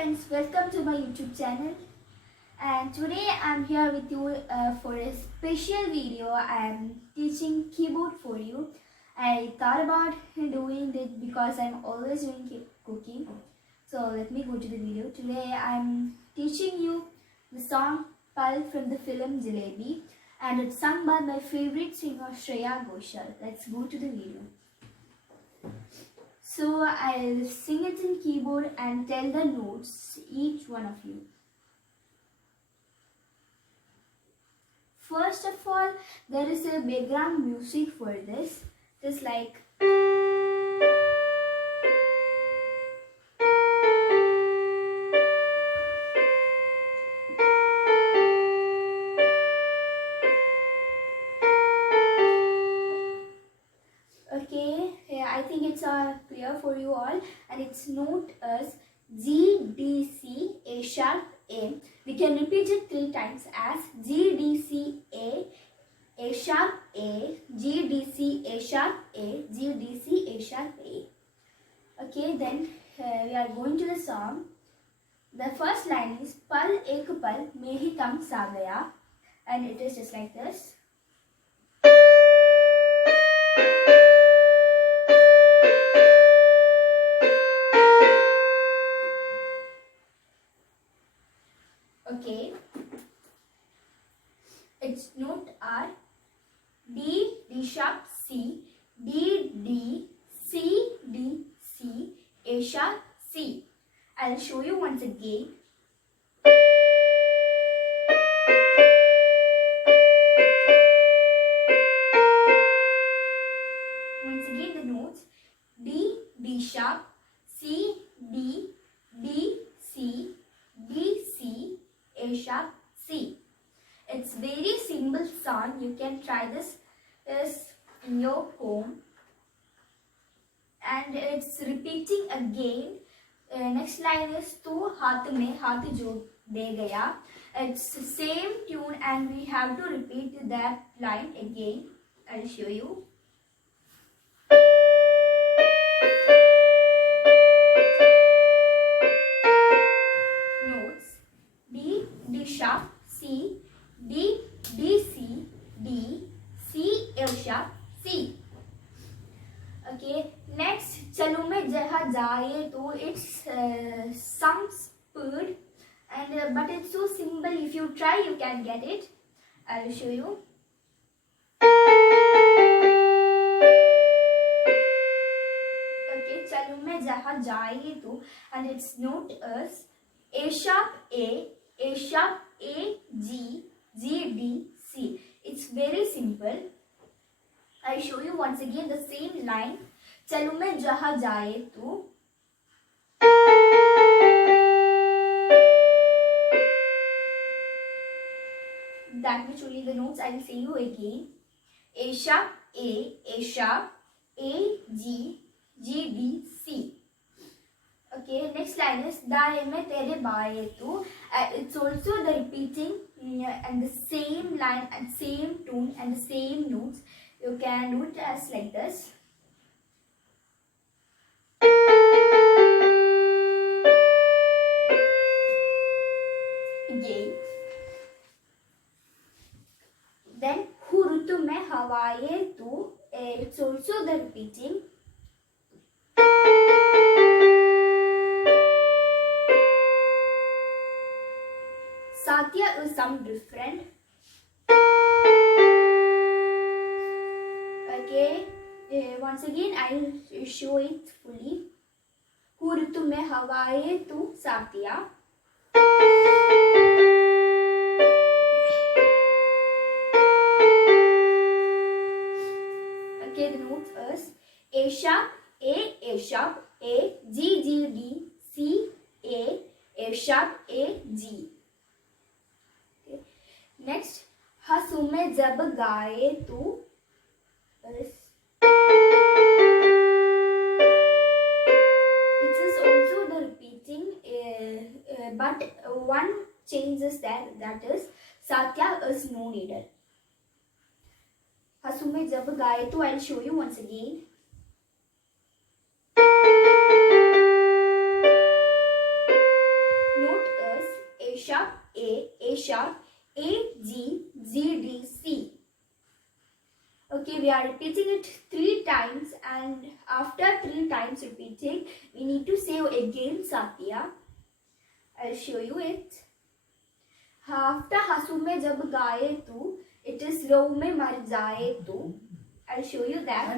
friends, welcome to my YouTube channel, and today I'm here with you for a special video. I'm teaching keyboard for you. I thought about doing it because I'm always doing cooking. So let me go to the video. Today I'm teaching you the song Pal from the film Jalebi, and it's sung by my favorite singer Shreya Ghoshal. Let's go to the video. So I'll sing it in keyboard and tell the notes, each one of you. First of all, there is a background music for this. Just like okay, yeah, I think it's clear for you all, and its note is G, D, C, A sharp, A. We can repeat it 3 times as G, D, C, A sharp, A, G, D, C, A sharp, A, G, D, C, A sharp, A. Okay, then we are going to the song. The first line is Pal ek pal mein hi tam sa gaya, and it is just like this. Okay, its note are D, D sharp, C, D, D, C, D, C, A sharp, C. I'll show you once again. Once again the notes D, D sharp, C, D, D, C, D, C, A sharp, C. It's very simple song. You can try this in your home. And it's repeating again. Next line is Tu haath mein haath jo de gaya. It's the same tune and we have to repeat that line again. I'll show you. Notes D, D sharp, C, D, D, C, D, C, A sharp, C. Okay, next Chalu mein jaha jaaye to it's some speed and but it's so simple. If you try, you can get it. I will show you. Okay, Chalu mein jaha jaaye to, and its note is A sharp, A sharp, A, G, G, D, C. It's very simple. I show you once again the same line. Chalu mein jaha jaaye tu. That which only the notes. I will say you again. A sharp, A sharp, A, G, G, D, C. Okay, next line is Daye mein tere baaye tu. It's also the repeating and the same line and same tune and the same notes. You can do it as like this. Again. Then Hu rutu mein hawaye tu. It's also the repeating. Satya is some different. Okay, once again I will show it fully. Hu ritu mein hawaye tu Satya. Okay, the notes is A sharp, A sharp, A, G, G, D, C, A sharp, A, G. Okay. Next, Hasu mein jab gaaye tu. It is also the repeating, but one change is there, that is Satya is no needed. Hasu mein jab gaaye tu, I'll show you once again. sharp, A, G, G, D, C. Okay, we are repeating it 3 times, and after 3 times repeating, we need to say again Satya. I'll show you it. After हंसू में जब गाए तू, it is रो में मर जाए तू. I'll show you that.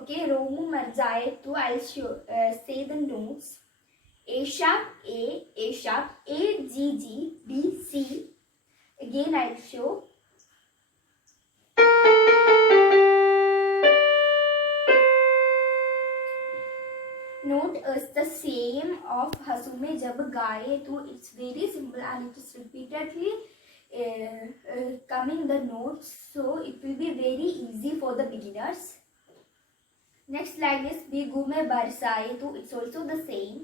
Okay, रो में मर जाए तू. I'll say the notes. A sharp, A sharp, A, G, G, D, C. Again I'll show. Note is the same of हंसू में जब गाए तो. It's very simple and it is repeatedly coming the notes, so it will be very easy for the beginners. Next line is बिगु में बरसाए तो. It's also the same.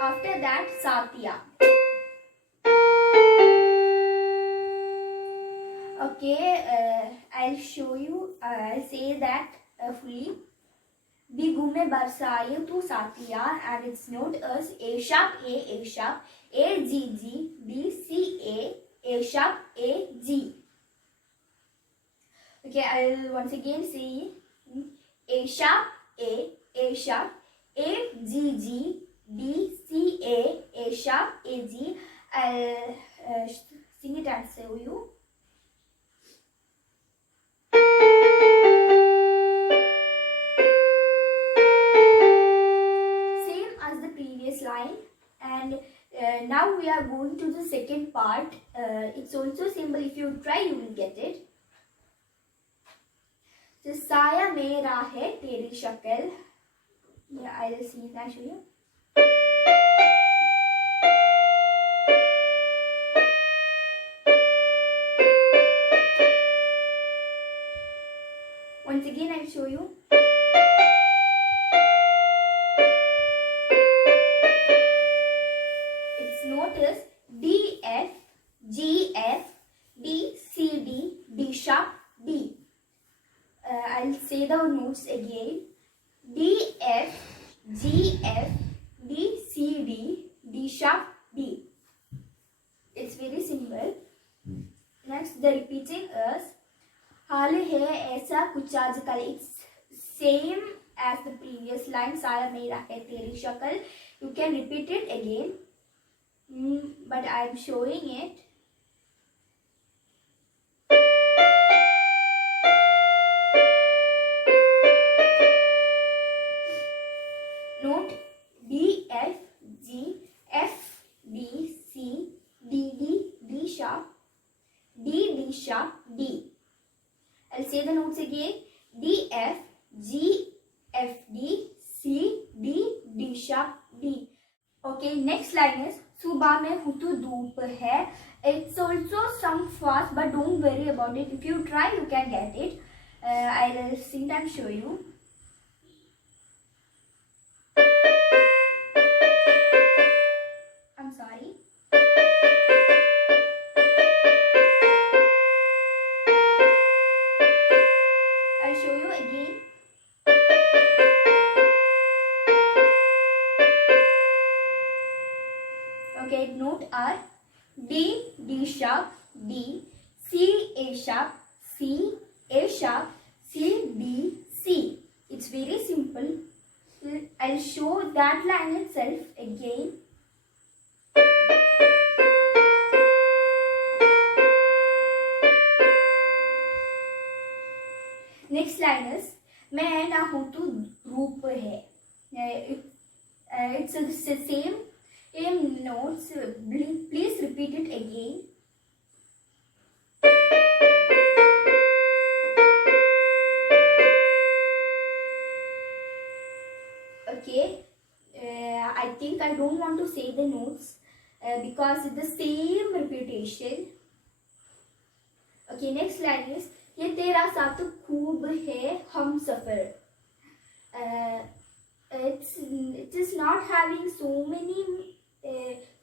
After that, Satya. Okay, I'll show you. I'll say that fully. बिगु में बरसाए तो Satya, and its note is A sharp, A sharp, A, G, G, D, C, A sharp, A, G. Okay, I'll once again say A sharp, A sharp, A, G, G, D, C, A sharp, A, G. I'll sing it and show you. Same as the previous line, and now we are going to the second part. It's also simple. If you try, you will get it. So, साया मेरा है तेरी शक्ल. Yeah, I'll sing it and show you. Once again, I'll show you. Its note is D, F, G, F, D, C, D, D sharp, D. I'll say the notes again. D, F, G, F, D, C, D, D sharp, D. It's very simple. Next, the repeating is हाल है ऐसा कुछ आजकल. It's same as the previous line. साया मेरा है तेरी शक्ल. You can repeat it again, but I'm showing it. Note D, F, G, F, D, C, D, D, D sharp, D, D sharp, D. I'll say the notes again. D, F, G, F, D, C, D, D sharp, D. Okay, next line is सुबह में हुतु धूप है. It's also some fast, but don't worry about it. If you try, you can get it. I'll sing and show you. I'm sorry. I'll show you again. Okay, note are D, D sharp, D, C, A sharp, C, A sharp, C, D, C. It's very simple. I'll show that line itself again. Next line is मैं ना हूँ तो रूप है. It's the same notes. Please repeat it again. Okay, I think I don't want to say the notes because it's the same repetition. Okay, next line is ये तेरा साथ खूब है हम सफर. It is not having so many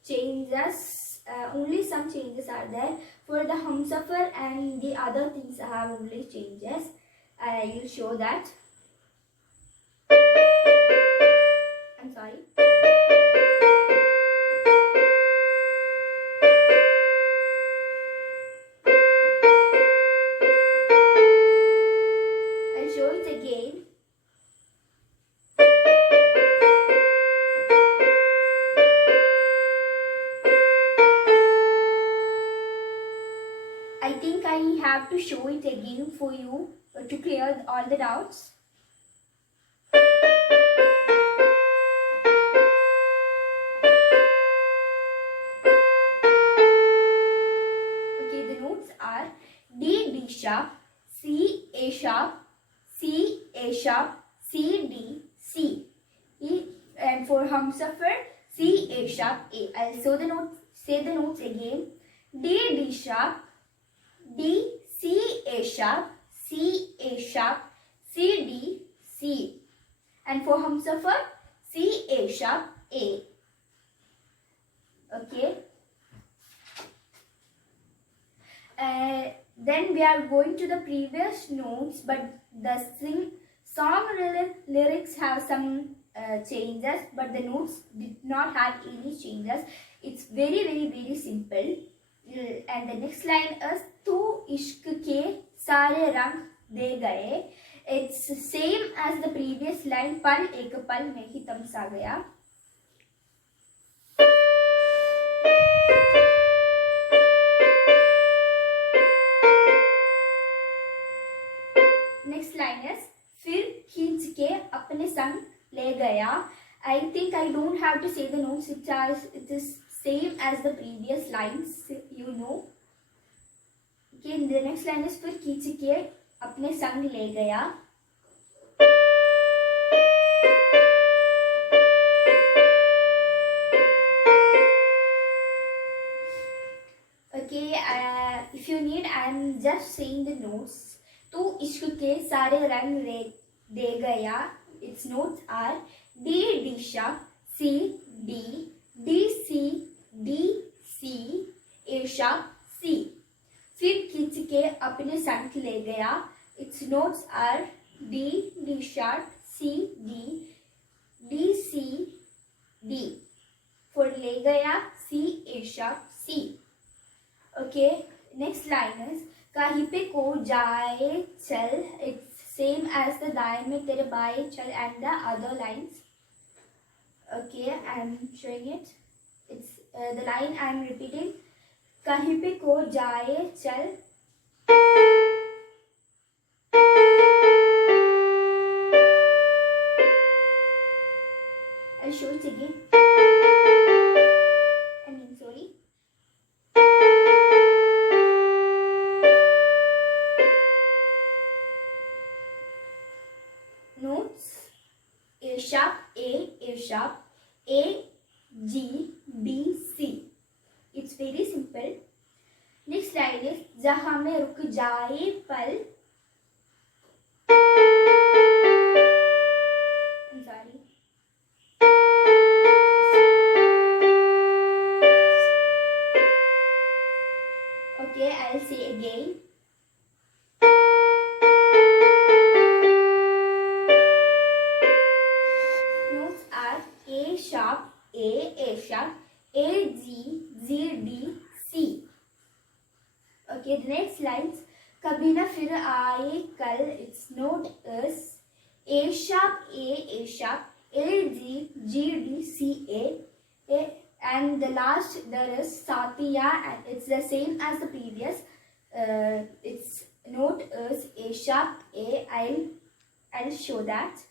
changes only some changes are there. For the Humsafar and the other things I have only changes. I will show that. I'm sorry. I'll show it again. I think I have to show it again for you to clear all the doubts. Okay, the notes are D, D sharp, C, A sharp, C, A sharp, C, D, C. And for Humsafar, C, A sharp, A. I'll say the notes again. D, D sharp, D, C, A sharp, C, A sharp, C, D, C. And for Humsafar, C, A sharp, A. Okay. Then we are going to the previous notes, but the song lyrics have some changes, but the notes did not have any changes. It's very simple. And the next line is "Tu ishq ke sare rang de gaye." It's same as the previous line. "Pal ek pal mein hi tamsa gaya." Next line is "फिर खींच के अपने संग ले गया." I think I don't have to say the notes. It is same as the previous lines, you know. Okay, the next line is "फिर खींच के अपने संग ले गया." Okay, if you need, I am just saying the notes. "तू इश्क के सारे रंग दे गया." Its notes are D, D sharp, C, D, D, C, D, C, A sharp, C. फिर खींच के अपने संग ले गया. Its notes are D, D sharp, C, D, D, C, D. For ले गया, C, A sharp, C. Okay, next line is "कहीं पे को जाए चल." It's same as the दाएं में तेरे बाएं चल and the other lines. Okay, I'm showing it. It's the line I'm repeating. "कहीं पे को जाए चल." I'll show it again. Sorry. Notes: A sharp, A sharp, A, G, B, C. It's very simple. Next line is "जहाँ में रुक जाए पल." I'm sorry. Okay, I'll say again. Notes are A sharp, A sharp, A, G, G, D, C. Okay, the next lines "कभी ना फिर आए कल." Its note is A sharp, A sharp, A, G, G, D, C, A. And the last there is Satya, and it's the same as the previous. Its note is A sharp, A. I'll show that.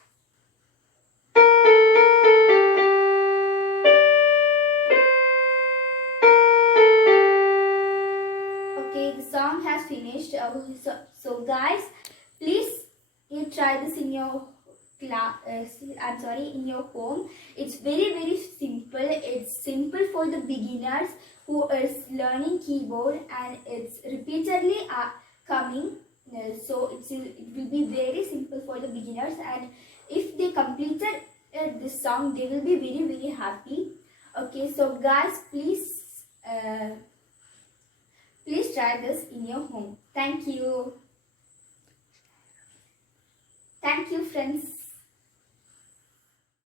Okay, the song has finished. So guys, please you try this in your in your home. It's very simple. It's simple for the beginners who is learning keyboard, and it's repeatedly coming. So it will be very simple for the beginners, and if they completed this song, they will be very happy. Okay, so guys, please Please try this in your home. Thank you. Thank you, friends.